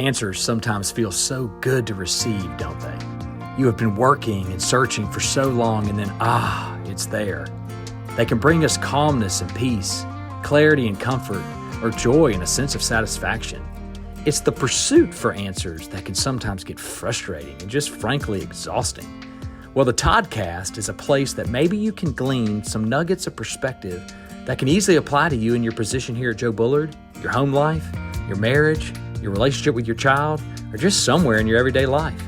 Answers sometimes feel so good to receive, don't they? You have been working and searching for so long, and then, it's there. They can bring us calmness and peace, clarity and comfort, or joy and a sense of satisfaction. It's the pursuit for answers that can sometimes get frustrating and just frankly exhausting. Well, the Toddcast is a place that maybe you can glean some nuggets of perspective that can easily apply to you in your position here at Joe Bullard, your home life, your marriage, your relationship with your child, or just somewhere in your everyday life.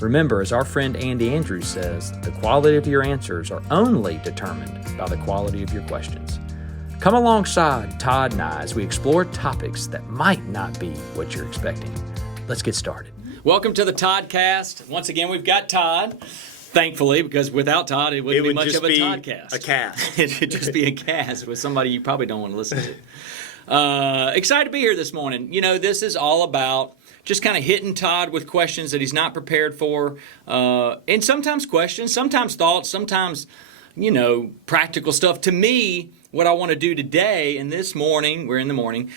Remember, as our friend Andy Andrews says, the quality of your answers are only determined by the quality of your questions. Come alongside Todd and I as we explore topics that might not be what you're expecting. Let's get started. Welcome to the Toddcast. Once again, we've got Todd, thankfully, because without Todd, it wouldn't be much of a Toddcast. A cast. It would just be a cast with somebody you probably don't want to listen to. Excited to be here this morning. You know, this is all about just kind of hitting Todd with questions that he's not prepared for. And sometimes questions, sometimes thoughts, sometimes, practical stuff. To me, what I want to do today and this morning, we're in the morning,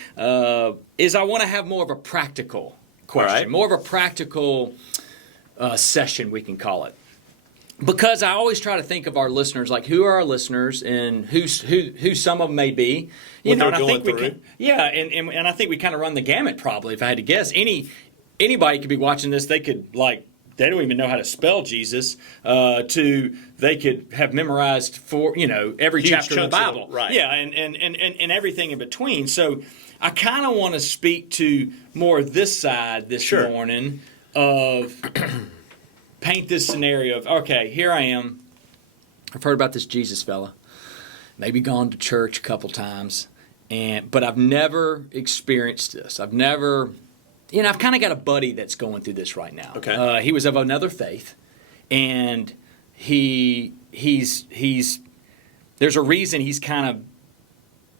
is I want to have more of a practical question, right. More of a practical session, we can call it. Because I always try to think of our listeners, like who are our listeners and who some of them may be. And I think and I think we kind of run the gamut probably, if I had to guess. Anybody could be watching this, they could they don't even know how to spell Jesus, they could have memorized every huge chapter of the Bible. Right. Yeah, and everything in between. So I kind of want to speak to more of this side this morning of paint this scenario of, okay, here I am. I've heard about this Jesus fella. Maybe gone to church a couple times, but I've never experienced this. I've never... I've kind of got a buddy that's going through this right now. Okay. He was of another faith, and he's there's a reason he's kind of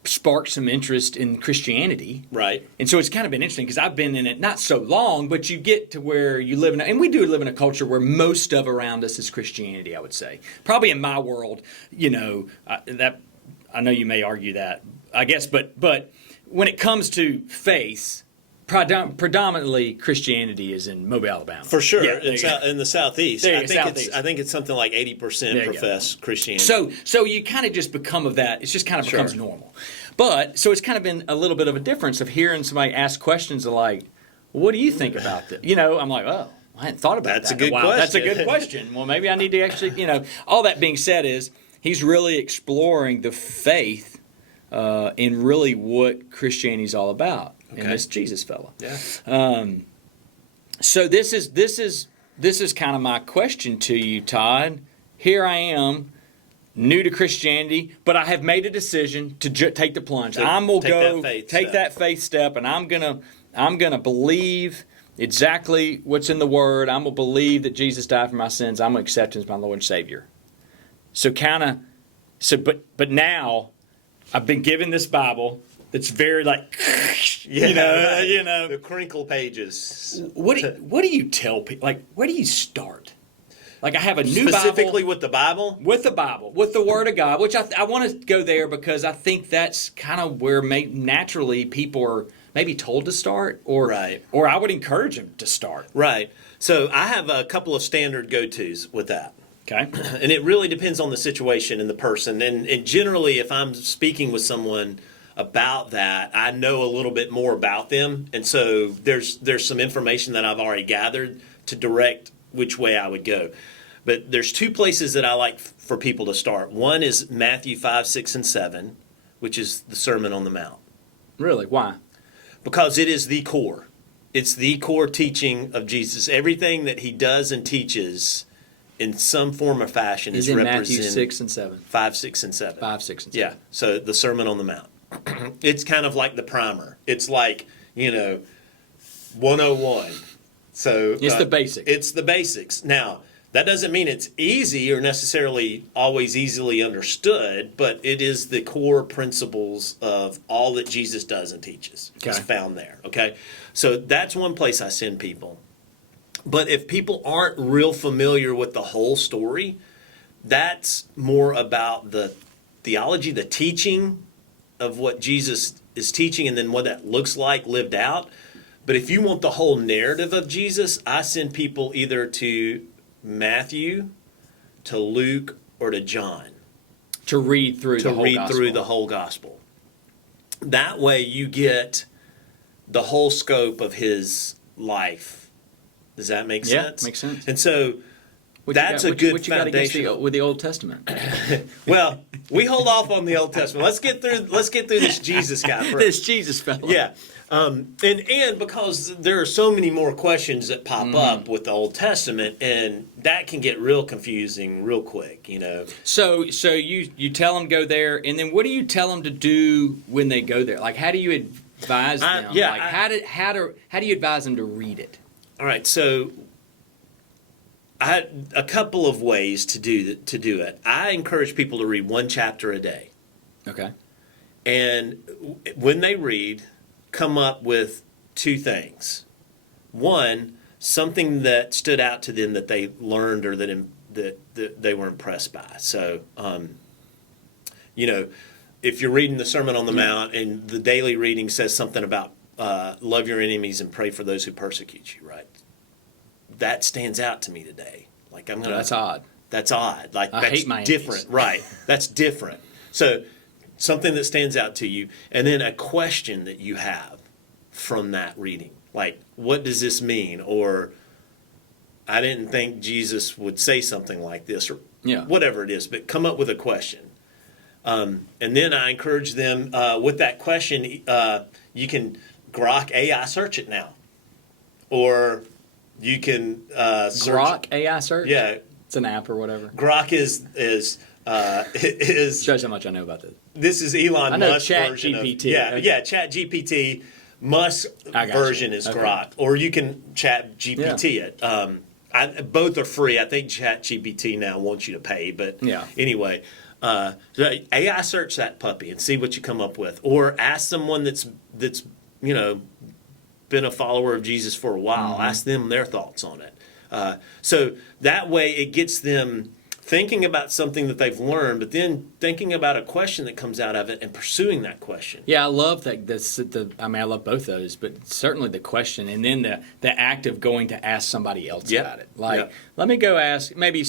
sparked some interest in Christianity. Right. And so it's kind of been interesting because I've been in it not so long, but you get to where you live and we do live in a culture where most of around us is Christianity, I would say. Probably in my world, that I know you may argue that, I guess, but when it comes to faith, predominantly Christianity is in Mobile, Alabama. For sure, yeah, in the Southeast. I think it's something like 80% profess Christianity. So you kind of just become of that. It just kind of becomes normal. But so it's kind of been a little bit of a difference of hearing somebody ask questions like, "What do you think about this?" I'm like, "Oh, I hadn't thought about That's that." A good question. That's a good question. Well, maybe I need to actually, All that being said, is he's really exploring the faith in really what Christianity is all about. Okay. And this Jesus fella. Yeah. So this is kind of my question to you, Todd. Here I am, new to Christianity, but I have made a decision to take the plunge. I'm gonna go take that faith step, and I'm gonna believe exactly what's in the Word. I'm gonna believe that Jesus died for my sins. I'm gonna accept Him as my Lord and Savior. But now I've been given this Bible. It's very the crinkle pages. What do you tell people? Where do you start? I have a new specifically Bible. with the Bible? With the Bible, with the Word of God, which I want to go there because I think that's kind of where naturally people are maybe told to start, or I would encourage them to start. Right. So I have a couple of standard go-tos with that. Okay. And it really depends on the situation and the person. And generally, if I'm speaking with someone about that, I know a little bit more about them, and so there's some information that I've already gathered to direct which way I would go. But there's two places that I like for people to start. One is Matthew 5, 6, and 7, which is the Sermon on the Mount. Really? Why? Because it is the core. It's the core teaching of Jesus. Everything that he does and teaches in some form or fashion is represented. Matthew 6 and 7. 5, 6, and 7. 5, 6, and 7. Yeah, so the Sermon on the Mount. It's kind of like the primer. It's like, 101. So it's the basics. It's the basics. Now, that doesn't mean it's easy or necessarily always easily understood, but it is the core principles of all that Jesus does and teaches. Okay. Is found there. Okay, so that's one place I send people. But if people aren't real familiar with the whole story, that's more about the theology, the teaching of what Jesus is teaching, and then what that looks like lived out. But if you want the whole narrative of Jesus, I send people either to Matthew, to Luke, or to John. To read through the whole gospel. That way you get the whole scope of his life. Does that make sense? Yeah, makes sense. And so that's a good foundation with the Old Testament. Well, we hold off on the Old Testament. Let's get through this Jesus guy first. This Jesus fellow. Yeah. And because there are so many more questions that pop up with the Old Testament, and that can get real confusing real quick, you know. So you tell them go there, and then what do you tell them to do when they go there? Like, how do you advise them? How do you advise them to read it? All right, so I had a couple of ways to do it. I encourage people to read one chapter a day. Okay. And when they read, come up with two things. One, something that stood out to them that they learned or that they were impressed by. So, you know, if you're reading the Sermon on the Mount and the daily reading says something about love your enemies and pray for those who persecute you, right? That stands out to me today. Like That's odd. That's odd. Like I that's hate my different, enemies. right? That's different. So something that stands out to you, and then a question that you have from that reading. Like, what does this mean? Or, I didn't think Jesus would say something like this, or whatever it is, but come up with a question. And then I encourage them, with that question, you can Grok AI search it now. Or you can search. Grok AI search? Yeah. It's an app or whatever. Grok is Shows how much I know about this. This is Elon Musk's version of Chat GPT. Musk's version is Grok, or you can Chat GPT it. Both are free. I think Chat GPT now wants you to pay, but anyway, AI search that puppy and see what you come up with, or ask someone that's been a follower of Jesus for a while. Ask them their thoughts on it. So that way it gets them thinking about something that they've learned, but then thinking about a question that comes out of it and pursuing that question. Yeah, I love that. I love both those, but certainly the question, and then the act of going to ask somebody else about it. Like, let me go ask maybe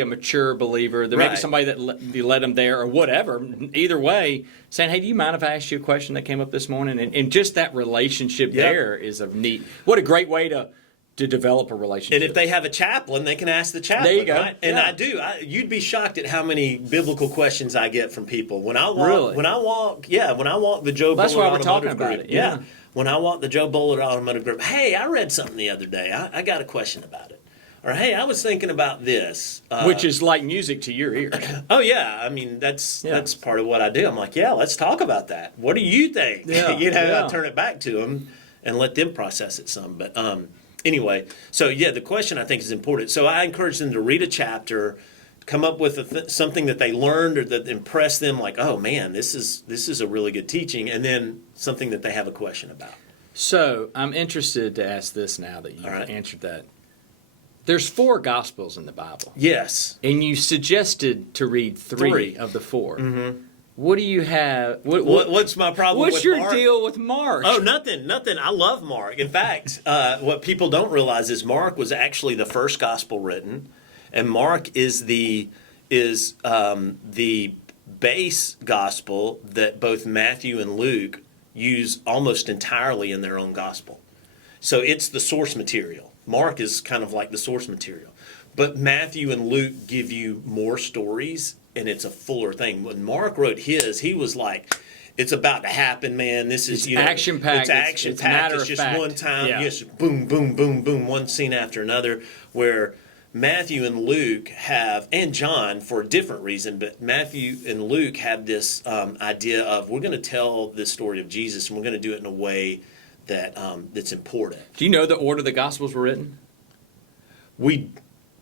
a mature believer, maybe somebody that you led them there or whatever. Either way, saying, hey, do you mind if I asked you a question that came up this morning? And just that relationship there is a neat. What a great way to develop a relationship. And if they have a chaplain, they can ask the chaplain. There you go. Right? And I do. You'd be shocked at how many biblical questions I get from people when I walk. When I walk the Joe Bullard Automotive Group. Yeah. When I walk the Joe Bullard Automotive Group. Hey, I read something the other day. I got a question about it. Or hey, I was thinking about this. Which is like music to your ear. Oh yeah. I mean that's part of what I do. I'm like, let's talk about that. What do you think? I turn it back to them and let them process it some. But anyway, so the question I think is important. So I encourage them to read a chapter, come up with something that they learned or that impressed them, like, oh man, this is a really good teaching, and then something that they have a question about. So I'm interested to ask this now that you've answered that. There's 4 Gospels in the Bible. Yes. And you suggested to read 3 of the 4. Mm-hmm. What do you have? What's my problem with Mark? What's your deal with Mark? Oh, nothing. I love Mark. In fact, what people don't realize is Mark was actually the first gospel written, and Mark is the base gospel that both Matthew and Luke use almost entirely in their own gospel. So it's the source material. Mark is kind of like the source material. But Matthew and Luke give you more stories, and it's a fuller thing. When Mark wrote his, he was like, it's about to happen, man. This is action-packed. It's action-packed. It's just one time. Yes, boom, boom, boom, boom, one scene after another. Where Matthew and Luke have, and John for a different reason, but Matthew and Luke have this idea of we're going to tell this story of Jesus, and we're going to do it in a way that that's important. Do you know the order the Gospels were written? We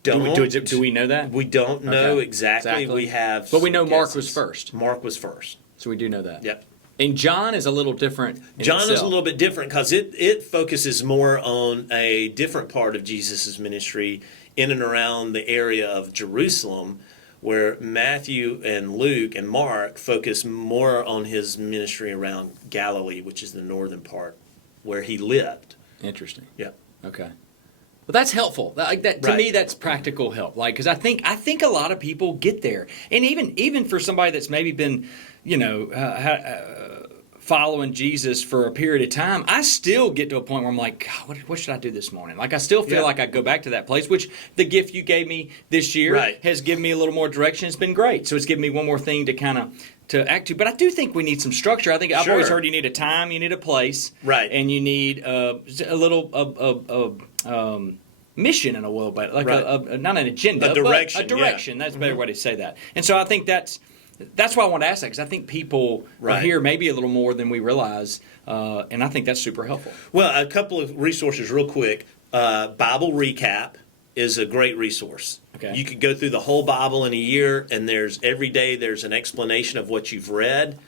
don't. Do we know that? We don't know exactly. We have, but we know Mark was first. Mark was first, so we do know that. Yep. And John is a little different. John is a little bit different because it focuses more on a different part of Jesus' ministry in and around the area of Jerusalem, where Matthew and Luke and Mark focus more on his ministry around Galilee, which is the northern part where he lived. Interesting. Yeah. Okay. Well, that's helpful. Like that to me, that's practical help. Like, because I think a lot of people get there, and even for somebody that's maybe been, following Jesus for a period of time, I still get to a point where I'm like, God, what should I do this morning? Like, I still feel like I go back to that place, which the gift you gave me this year has given me a little more direction. It's been great. So it's given me one more thing to act to. But I do think we need some structure. I think I've always heard you need a time, you need a place, and you need a little mission in a little bit, like not an agenda, a direction. But a direction. That's a better way to say that. And so I think that's why I want to ask that, because I think people are here maybe a little more than we realize, and I think that's super helpful. Well, a couple of resources real quick. Bible Recap is a great resource. Okay. You could go through the whole Bible in a year, and every day there's an explanation of what you've read.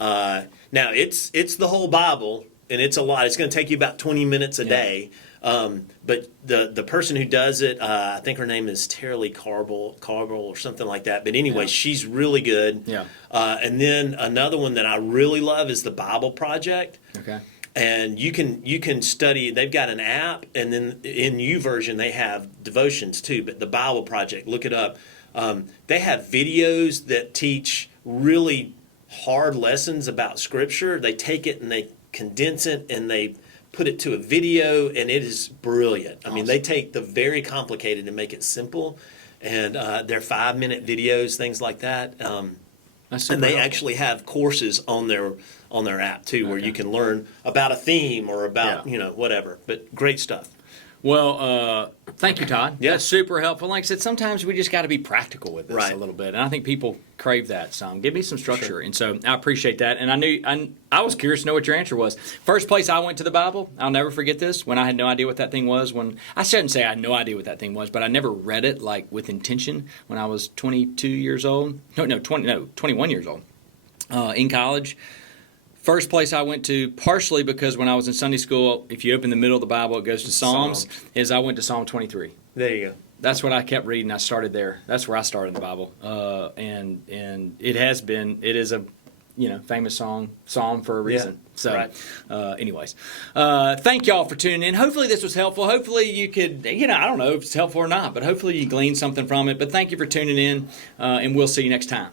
Now, it's the whole Bible, and it's a lot. It's going to take you about 20 minutes a day. But the person who does it, I think her name is Tara Carble or something like that. But anyway, she's really good. Yeah. And then another one that I really love is the Bible Project. Okay. And you can study. They've got an app, and then in YouVersion they have devotions too. But the Bible Project, look it up. They have videos that teach really hard lessons about Scripture. They take it and they condense it and they put it to a video, and it is brilliant. I mean, they take the very complicated and make it simple, and they're 5-minute videos, things like that. And they actually have courses on their app too, where you can learn about a theme or about whatever. But great stuff. Well, thank you, Todd. Yeah, that's super helpful. Like I said, sometimes we just got to be practical with this a little bit, and I think people crave that some. Give me some structure, and so I appreciate that. And I was curious to know what your answer was. First place I went to the Bible, I'll never forget this, when I had no idea what that thing was. When I shouldn't say I had no idea what that thing was, but I never read it like with intention when I was 22 years old. 21 years old in college. First place I went to, partially because when I was in Sunday school, if you open the middle of the Bible, it goes to Psalms, is I went to Psalm 23. There you go. That's what I kept reading. I started there. That's where I started in the Bible. And it is a famous psalm for a reason. So anyways, thank y'all for tuning in. Hopefully this was helpful. Hopefully you could, I don't know if it's helpful or not, but hopefully you gleaned something from it. But thank you for tuning in, and we'll see you next time.